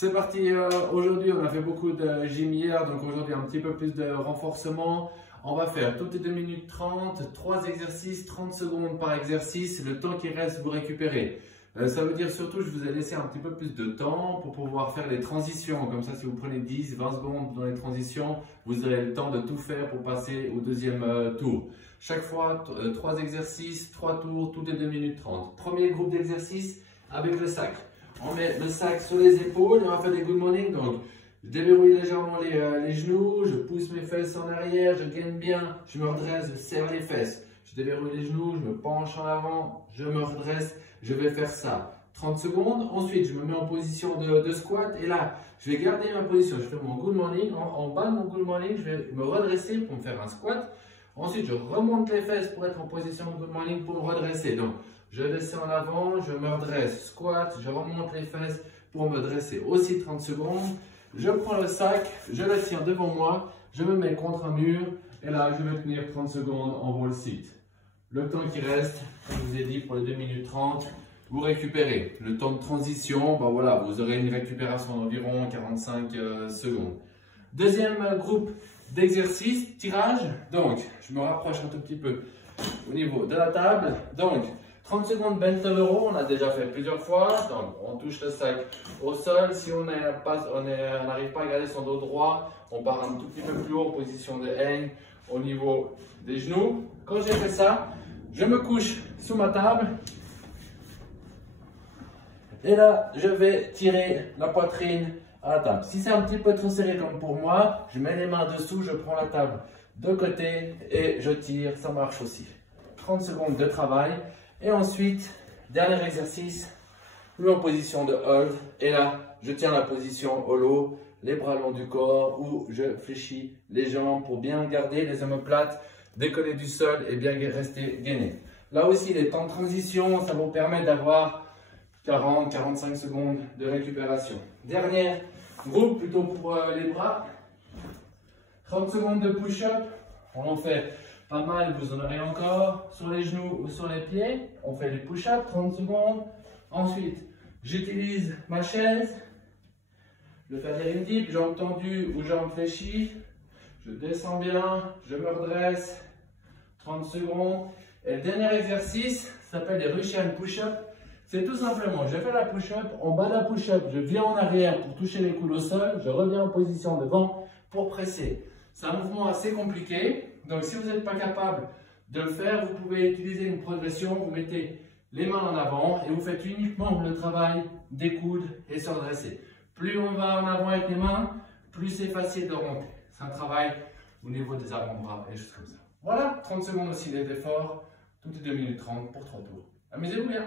C'est parti, aujourd'hui on a fait beaucoup de gym hier, donc aujourd'hui un petit peu plus de renforcement. On va faire toutes les 2 minutes 30, 3 exercices, 30 secondes par exercice, le temps qui reste vous récupérez. Ça veut dire surtout je vous ai laissé un petit peu plus de temps pour pouvoir faire les transitions. Comme ça, si vous prenez 10, 20 secondes dans les transitions, vous aurez le temps de tout faire pour passer au deuxième tour. Chaque fois, 3 exercices, 3 tours, toutes les 2 minutes 30. Premier groupe d'exercices avec le sac. On met le sac sur les épaules et on va faire des good morning. Donc, je déverrouille légèrement les genoux, je pousse mes fesses en arrière, je gaine bien, je me redresse, je serre les fesses. Je déverrouille les genoux, je me penche en avant, je me redresse, je vais faire ça. 30 secondes, ensuite je me mets en position de squat et là, je vais garder ma position. Je fais mon good morning, en bas de mon good morning, je vais me redresser pour me faire un squat. Ensuite, je remonte les fesses pour être en position de good morning pour me redresser. Donc, je descends en avant, je me redresse, squat, je remonte les fesses pour me dresser. Aussi 30 secondes. Je prends le sac, je le tiens devant moi, je me mets contre un mur et là, je vais tenir 30 secondes en wall sit. Le temps qui reste, comme je vous ai dit, pour les 2 minutes 30, vous récupérez. Le temps de transition, ben voilà, vous aurez une récupération d'environ 45 secondes. Deuxième groupe d'exercices, tirage. Donc, je me rapproche un tout petit peu au niveau de la table. Donc, 30 secondes bent over row, on a déjà fait plusieurs fois. Donc, on touche le sac au sol. Si on n'arrive pas à garder son dos droit, on part un tout petit peu plus haut en position de hang au niveau des genoux. Quand j'ai fait ça, je me couche sous ma table. Et là, je vais tirer la poitrine à la table. Si c'est un petit peu trop serré comme pour moi, je mets les mains dessous, je prends la table de côté et je tire, ça marche aussi. 30 secondes de travail. Et ensuite, dernier exercice, je me mets en position de hold. Et là, je tiens la position hollow, les bras longs du corps, où je fléchis les jambes pour bien garder les omoplates décollées du sol et bien rester gainées. Là aussi, les temps de transition, ça vous permet d'avoir 40-45 secondes de récupération. Dernier groupe, plutôt pour les bras. 30 secondes de push-up. On en fait pas mal, vous en aurez encore sur les genoux ou sur les pieds. On fait les push-ups, 30 secondes. Ensuite, j'utilise ma chaise. Je vais faire des ring dips, jambes tendues ou jambes fléchies. Je descends bien, je me redresse. 30 secondes. Et le dernier exercice s'appelle les Russian push-up. C'est tout simplement, je fais la push-up, en bas de la push-up, je viens en arrière pour toucher les coudes au sol, je reviens en position devant pour presser. C'est un mouvement assez compliqué, donc si vous n'êtes pas capable de le faire, vous pouvez utiliser une progression, vous mettez les mains en avant et vous faites uniquement le travail des coudes et se redresser. Plus on va en avant avec les mains, plus c'est facile de remonter. C'est un travail au niveau des avant-bras et juste comme ça. Voilà, 30 secondes aussi d'effort, toutes les 2 minutes 30 pour 3 tours. Amusez-vous bien!